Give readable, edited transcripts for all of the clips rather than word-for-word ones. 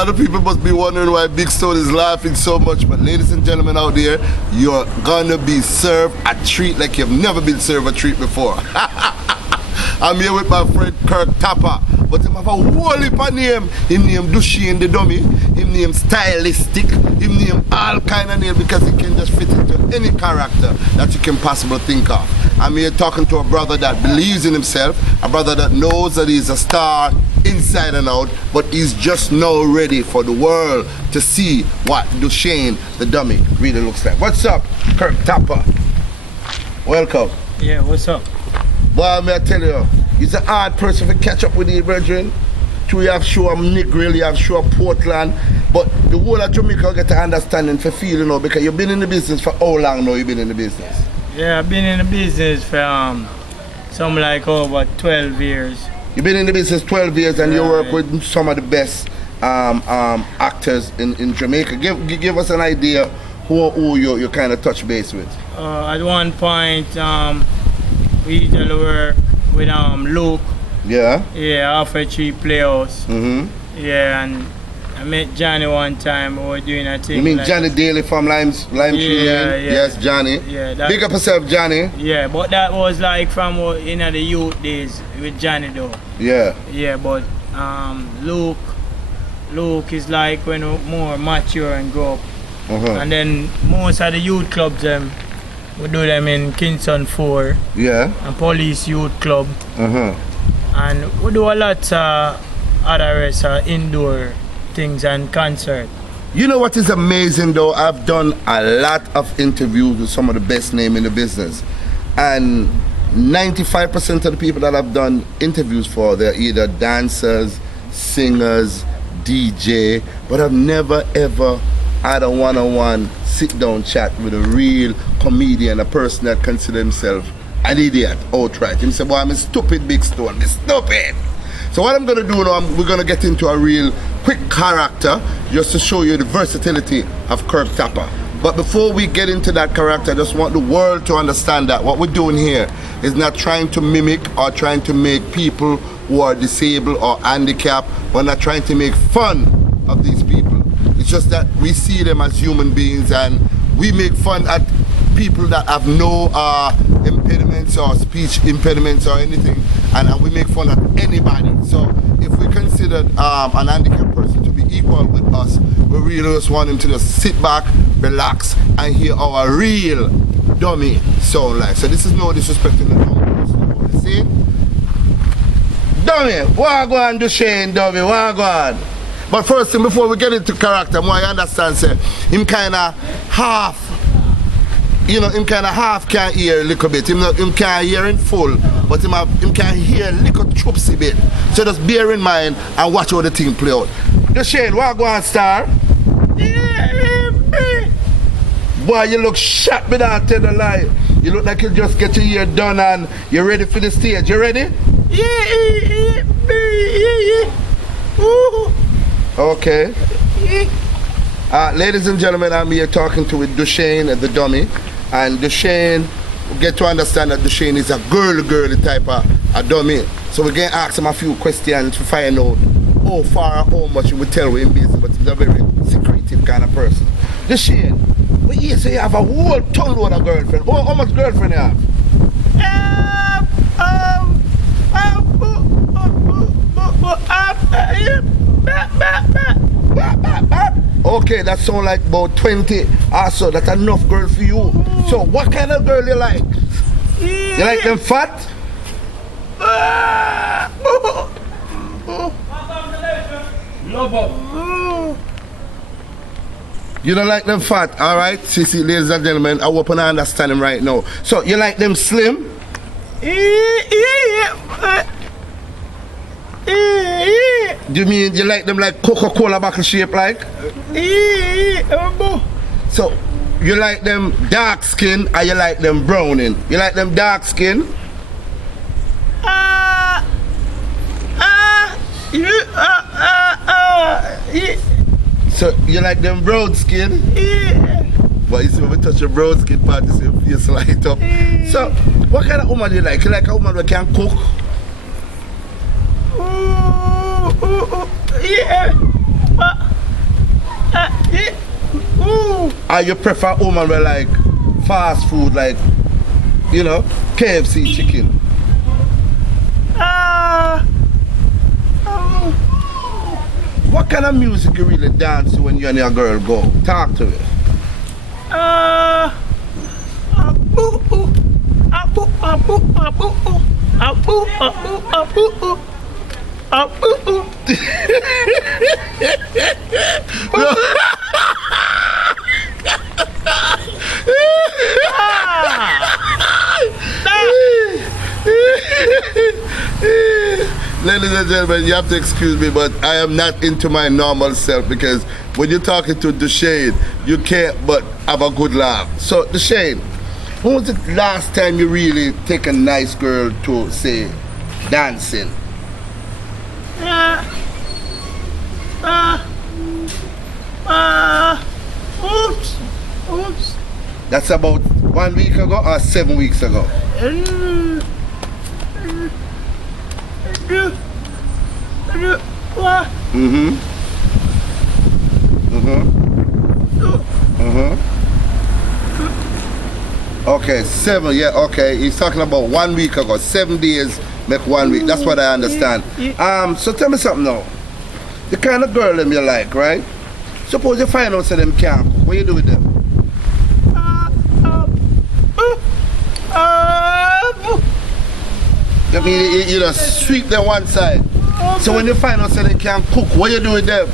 lot of people must be wondering why Big Stone is laughing so much, but ladies and gentlemen out there, you're gonna be served a treat like you've never been served a treat before. I'm here with my friend Kirk Tapper, but him have a whole heap of name. Him name Dushane the Dummy, him name Stylistic, him name all kind of name because he can just fit into any character that you can possibly think of. I'm here talking to a brother that believes in himself, a brother that knows that he's a star inside and out, but he's just now ready for the world to see what Dushane the Dummy really looks like. What's up, Kirk Tapper? Welcome. Yeah, what's up? Well, may I tell you, he's a hard person to catch up with the brethren. True, you have show Negril, you have show Portland, but the whole of Jamaica get to understanding for feel, you know, because you've been in the business for how long now? You've been in the business? Yeah, I've been in the business for something like over 12 years. You've been in the business 12 years and you work with some of the best actors in Jamaica. Give us an idea who you kind of touch base with. At one point, we usually work with Luke. Yeah? Yeah, off a cheap playhouse. Mm-hmm. Yeah, and I met Johnny one time. We were doing a thing. You mean like, Johnny Daly from Lime Tree? Yeah. Yes, Johnny. Yeah, Big up yourself, Johnny. Yeah, but that was like from in the youth days with Johnny though. Yeah. Yeah, but Luke is like when we're more mature and grow up. And then most of the youth clubs we do them in Kingston 4. Yeah. And Police Youth Club. And we do a lot of other indoor things and concert. You know what is amazing though? I've done a lot of interviews with some of the best names in the business. And 95% of the people that I've done interviews for, they're either dancers, singers, DJ, but I've never ever had a one-on-one sit-down chat with a real comedian, a person that considers himself an idiot outright. He said, boy, I'm a stupid Big Stone, I'm stupid. So what I'm gonna do now, we're gonna get into a real quick character just to show you the versatility of Kirk Tapper. But before we get into that character, I just want the world to understand that what we're doing here is not trying to mimic or trying to make people who are disabled or handicapped. We're not trying to make fun of these people. It's just that we see them as human beings and we make fun at people that have no impediments or speech impediments or anything, and we make fun at anybody. So if we consider an handicapped person to be equal with us, we really just want him to just sit back, relax, and hear our real dummy sound like. So this is no disrespect to the dummy person. You see? Dummy, what go on, Dushane, dummy, what go on? But first thing, before we get into character, I understand, say, him kind of half, him kind of half can hear a little bit. Him can't hear in full, but him can hear a little choopsy bit. So just bear in mind and watch how the thing play out. Dushane, what go on, star? Boy, you look shot, me don't tell the lie. You look like you just get your hair done and you're ready for the stage. You ready? Yeah. Okay. Ladies and gentlemen, I'm here talking to with Dushane the Dummy, and Dushane, we get to understand that Dushane is a girly type of a dummy. So we're going to ask him a few questions to find out how far or how much he will tell with him business, but he's a very secretive kind of person. Dushane, well, yeah, so you have a whole ton load of girlfriend. How much girlfriend you have? Okay, that sounds like about 20 or so. That's enough girl for you. So what kind of girl you like? You like them fat? You don't like them fat, alright? See, ladies and gentlemen, I hope I understand him right now. So you like them slim? Do you mean you like them like Coca-Cola bottle shape like? So you like them dark skin or you like them browning? You like them dark skin? So you like them brown skin? But you see when we touch your brown skin part, you see your face light up. So what kind of woman do you like? You like a woman that can cook? Yeah. Or you prefer woman with like fast food, like, you know, KFC chicken? What kind of music you really dance to when you and your girl go? Talk to me. Ladies and gentlemen, you have to excuse me, but I am not into my normal self because when you're talking to Deshane, you can't but have a good laugh. So, Deshane, when was the last time you really take a nice girl to, say, dancing? Oops. That's about 1 week ago or 7 weeks ago? Okay, 7, yeah, okay. He's talking about 1 week ago. 7 days make 1 week. That's what I understand. So tell me something now. The kind of girl them you like, right? Suppose you find out so them can't cook. What you do with them? I mean, you just sweep them one side. So when you find out so they can't cook, what you do with them?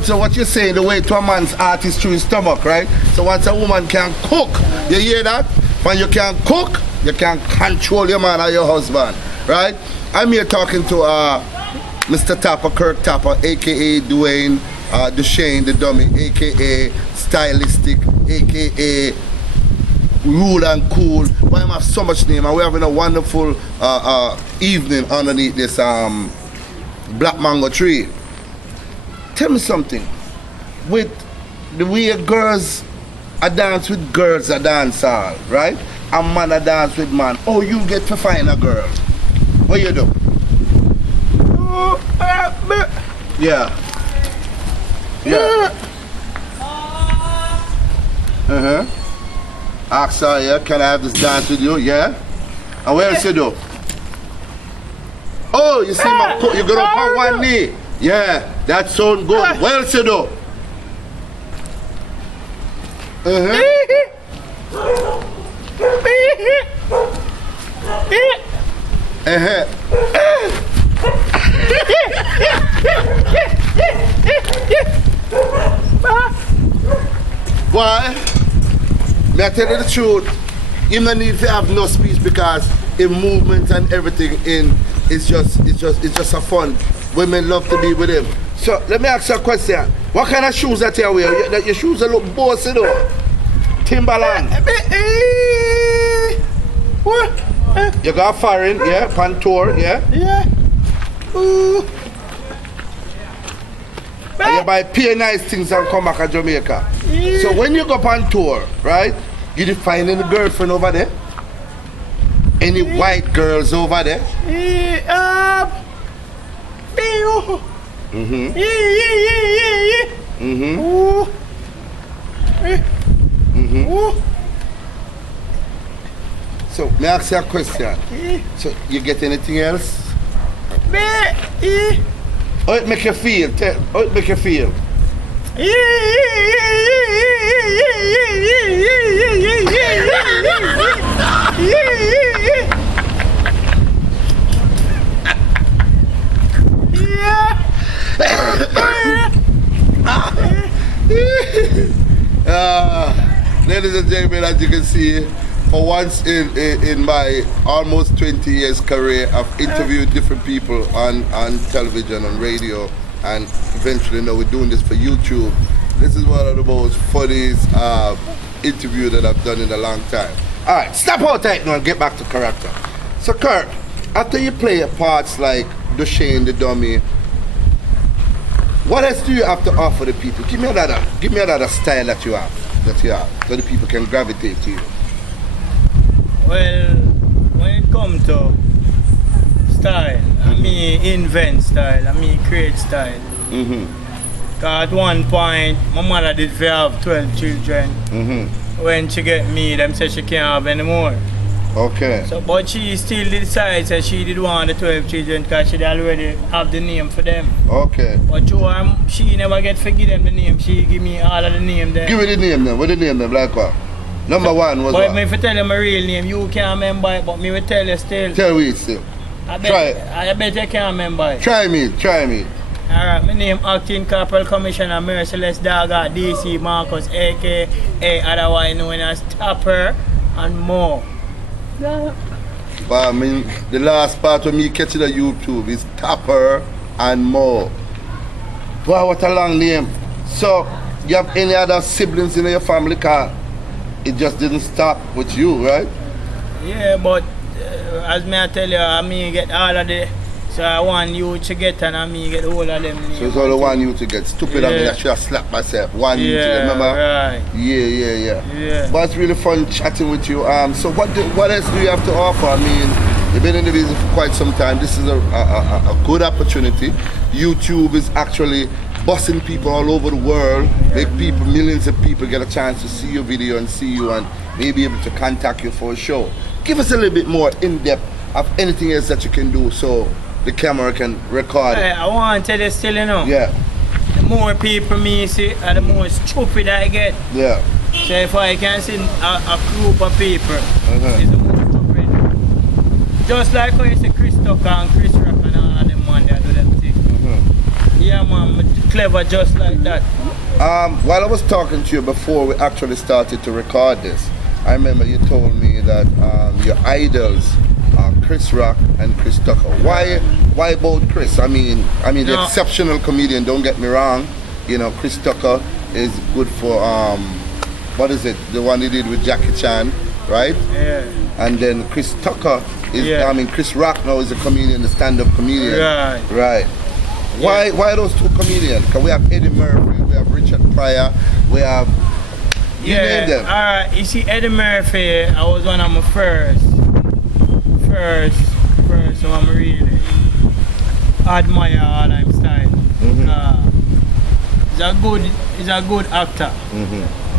So what you're saying, the way to a man's heart is through his stomach, right? So once a woman can cook, you hear that? When you can cook, you can control your man or your husband, right? I'm here talking to Mr. Tapper, Kirk Tapper, aka Dwayne Deshane the Dummy, aka Stylistic, aka Rule and Cool. Why am I have so much name? And we're having a wonderful evening underneath this black mango tree. Tell me something. With the way girls are dance with girls, are dance all, right? And man are dance with man. Oh, you get to find a girl. What you do? Yeah. Ask her, yeah, can I have this dance with you? Yeah. And what else you do? Oh, you see my cook, you go up on one knee. Yeah, that sound good. What else you do? Why? May I tell you the truth? You don't need to have no speech because in movement and everything it's just a fun. Women love to be with him. So let me ask you a question. What kind of shoes that you wear? Your shoes look bossy though. Timberland. What? You got foreign, yeah? Pantour, yeah? Yeah. And you buy pay nice things and come back to Jamaica. So when you go on tour, right? You did find any girlfriend over there? Any white girls over there? So may I ask you a question? So you get anything else? How it make you feel? How it make you feel? Ladies and gentlemen, as you can see, for once in my almost 20 years career, I've interviewed different people on television, on radio, and eventually now we're doing this for YouTube. This is one of the most funniest interviews that I've done in a long time. Alright, stop out right now and get back to character. So Kurt, after you play parts like Deshane the Dummy, what else do you have to offer the people? Give me another style that you have, so the people can gravitate to you. Well, when it come to style. And me invent style. And me create style. Cause at one point, my mother did have 12 children. When she get me, them said she can't have any more. Okay. So, but she still decides that she did want the 12 children because she already have the name for them. Okay. But she never get to give them the name. She give me all of the name then. Give me the name then. What the name then? Like what? Number one was but what? But if I tell you my real name, you can't remember it, but me will tell you still. Tell me still. I Try it. I bet you can't remember it. Try me. Alright, my name Acting Corporal Commissioner Merciless Dagger DC Marcus aka otherwise known as Tapper and more. But I mean, the last part of me catching on YouTube is Tapper and more. Wow, what a long name. So, you have any other siblings in your family? Cause it just didn't stop with you, right? Yeah, but as me I tell you, I mean get all of the. So I want you to get and I mean get all of them. So it's only one you to get. Stupid, I mean I should have slapped myself. One you to get, remember? Right. Yeah. But it's really fun chatting with you. So what else do you have to offer? I mean, you've been in the business for quite some time. This is a good opportunity. YouTube is actually busting people all over the world. Make people, millions of people get a chance to see your video and see you and maybe able to contact you for a show. Give us a little bit more in-depth of anything else that you can do so the camera can record it. I want to tell you still, you know. Yeah. The more people me see, and the more stupid I get. Yeah. So if I can see a group of people, it's the more stupid. Just like when you see Chris Tucker and Chris Rock and all of them man, they do them thing. Yeah man, clever just like that. While I was talking to you before we actually started to record this, I remember you told me that your idols are Chris Rock and Chris Tucker. Why both Chris? I mean the exceptional comedian, don't get me wrong. You know, Chris Tucker is good for what is it? The one he did with Jackie Chan, right? Yeah. And then Chris Tucker is Chris Rock now is a comedian, a stand-up comedian. Right. Why those two comedians? Because we have Eddie Murphy, we have Richard Pryor, we have you name them. Alright, you see Eddie Murphy, I was one of my first so I'm really admire all I'm style. He's a good actor.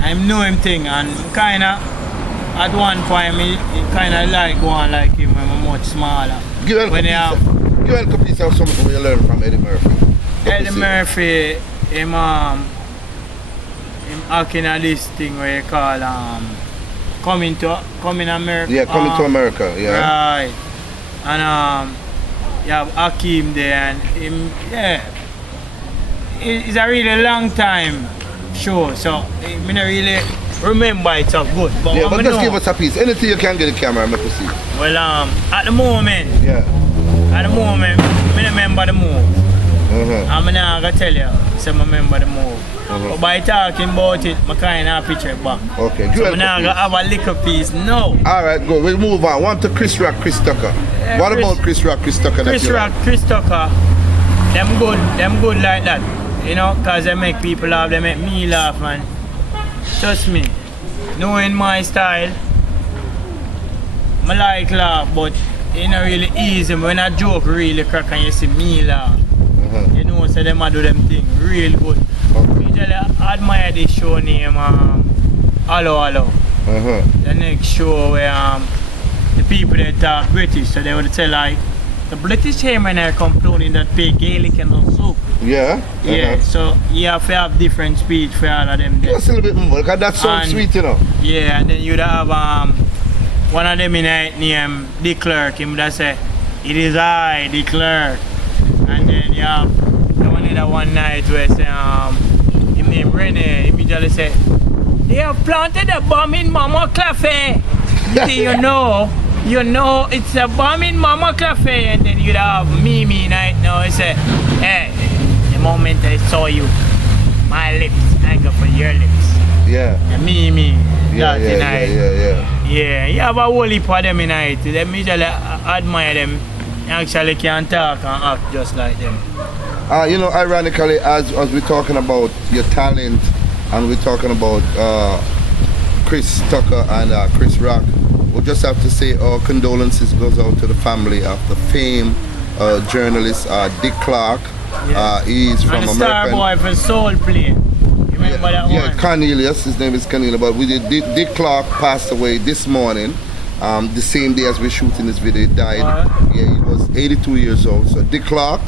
I know him thing and kinda at one point me kinda like going like him when I'm much smaller. Give a piece of something you learn from Eddie Murphy. Eddie Murphy, him acting at this thing where you call Coming America. Yeah, Coming to America, yeah. Right. And you have Hakeem there and him, it's a really long time show, so I don't really remember it so good. But yeah, but just give us a piece. Anything you can get the camera, make us see. Well, at the moment, I remember the move. I'm not gonna tell you, so I remember the move. But by talking about it, I kind of picture it back. Okay, so I'm not gonna have a little piece, no. Alright, good. We'll move on. One to Chris Rock, Chris Tucker. What about Chris Rock, Chris Tucker? Chris Rock, Chris Tucker, them good like that. You know, because they make people laugh, they make me laugh, man. Trust me, knowing my style, I like laugh, but it's not really easy. When I joke really crack and you see me laugh, you know, so them I do them thing real good. Usually I admire this show name Hello. The next show where the people that talk British, so they would say like, the British Hammer come down in that pig Gaelic and soup. Yeah, so you have to have different speech for all of them. Just a little bit more, because that sounds sweet, you know. Yeah, and then you'd have one of them in it named De Klerk, him that say, it is I, De Klerk. And then you have the one in that one night where say, him named Rene, he immediately say, they have planted a bomb in Mama Cafe. You know it's a bomb in Mama Cafe. And then you'd have Mimi night now, he say, hey, the moment I saw you, my lips, I go for your lips. Yeah. And Mimi, yeah, you have a whole heap of them in it. Them usually admire them. You actually can talk and act just like them. You know, ironically, as we're talking about your talent and we're talking about Chris Tucker and Chris Rock, we just have to say our condolences goes out to the family of the famed journalist Dick Clark. He's from and the American. star boy for Soul Play. You remember that one? Yeah, Cornelius. His name is Cornelius. But Dick Clark passed away this morning. The same day as we're shooting this video, he died. Yeah, he was 82 years old. So Dick Clark,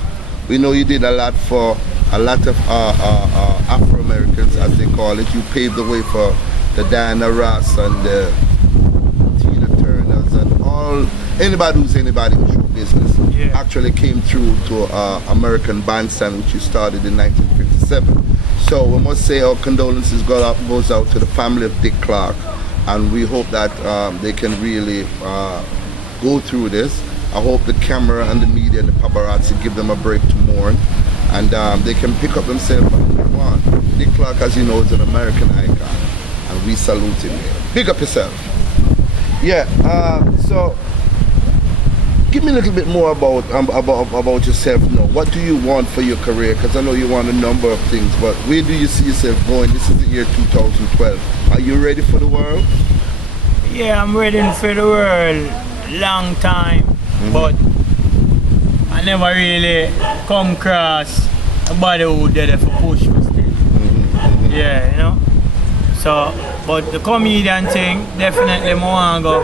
we know you did a lot for a lot of Afro-Americans, as they call it. You paved the way for the Diana Ross and the Tina Turners and all, anybody who's anybody in show business. Actually came through to American Bandstand, which you started in 1957. So we must say our condolences goes out to the family of Dick Clark, and we hope that they can really go through this. I hope the camera and the media and the paparazzi give them a break to mourn, and they can pick up themselves and move on. Dick Clark, as you know, is an American icon, and we salute him. Big up yourself. Yeah, so give me a little bit more about yourself now. What do you want for your career? Because I know you want a number of things, but where do you see yourself going? This is the year 2012. Are you ready for the world? Yeah, I'm ready for the world. Long time, but I never really come across nobody who did it for push me still. Yeah, you know. So, but the comedian thing, definitely I want to go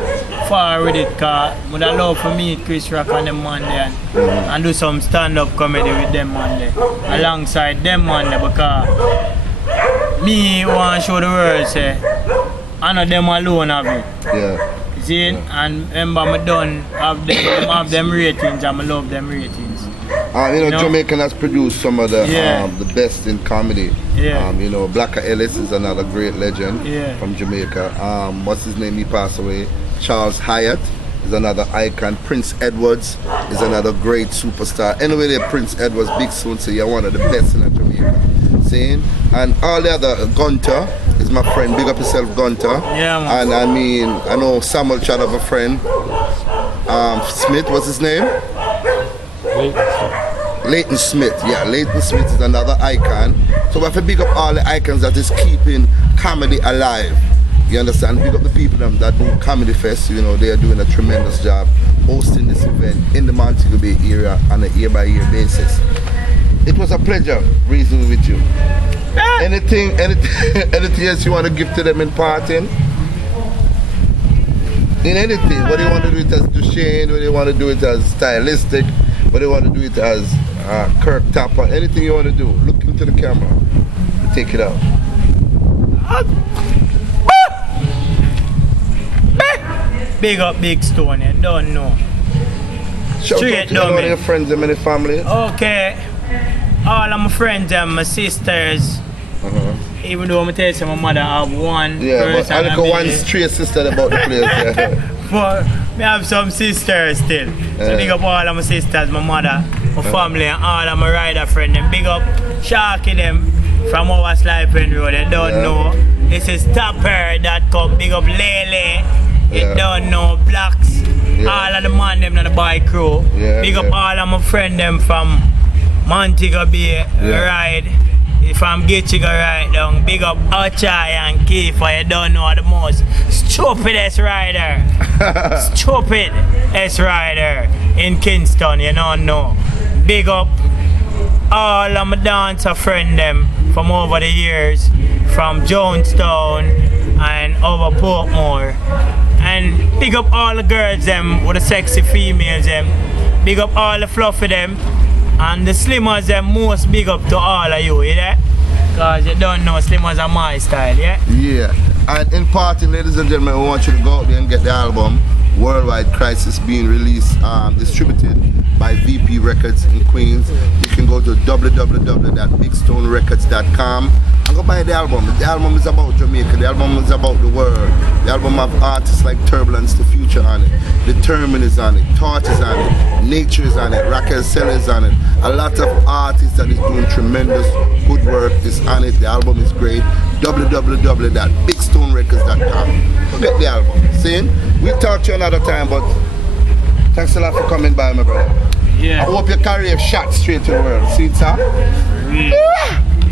far with it, because I would love for meet Chris Rock on them Monday and do some stand-up comedy with them Monday, alongside them Monday, because me want to show the world, say, I know them alone have it. Yeah. See, and remember I done have them ratings, and I love them ratings. You know, Jamaican has produced some of the best in comedy. Yeah. You know, Blacka Ellis is another great legend from Jamaica. What's his name? He passed away. Charles Hyatt is another icon. Prince Edwards is another great superstar. Anyway, there Prince Edwards, Big Soon, so you're one of the best in Jamaica. Seeing? And all the other, Gunter is my friend. Big up yourself, Gunter. Yeah, man. And I mean, I know Samuel Chad have a friend. Smith, what's his name? Leighton Smith. Yeah, Leighton Smith is another icon. So we have to big up all the icons that is keeping comedy alive. You understand? Big up the people that do Comedy Fest. You know, they are doing a tremendous job hosting this event in the Montego Bay area on a year-by-year basis. It was a pleasure reasoning with you. Anything else you want to give to them in parting? In anything, whether you want to do it as Duchesne, whether you want to do it as stylistic, whether you want to do it as Kirk Tapper, anything you want to do, look into the camera and take it out. Big up Big Stone, you don't know. Shout out to all your friends and my family. Okay. All of my friends and my sisters. Even though I'm tell you my mother have one but I got one straight sister about the place. But I have some sisters still. So big up all of my sisters, my mother, my family, and all of my rider friends. And big up Sharky them from our Sliping Road. They don't know. This is Topper.com. Big up Lele. You don't know Blacks. All of the man them and the bike crew. Big up all of my friends them from Montego Bay ride. From Gitchiga right down, big up Ochai and Kiefer, you don't know the most stupidest rider. Stupidest rider in Kingston, you don't know. Big up all of my dancer friends them from over the years, from Jonestown and over Portmore. And big up all the girls them with the sexy females them. Big up all the fluffy them. And the slimmers them most big up to all of you, yeah? Because you don't know slimmers are my style, yeah? Yeah. And in parting, ladies and gentlemen, we want you to go out there and get the album Worldwide Crisis being released, distributed by VP Records in Queens. You can go to www.bigstonerecords.com and go buy the album. The album is about Jamaica, the album is about the world. The album have artists like Turbulence, The Future on it, Determined is on it, Torch is on it, Nature is on it, Raquel Sella is on it. A lot of artists that is doing tremendous good work is on it. The album is great. www.bigstonerecords.com. Go get the album. See? We'll talk to you another time, but thanks a lot for coming by, my brother. Yeah. I hope your career shot straight to the world. See it, sir? Yeah.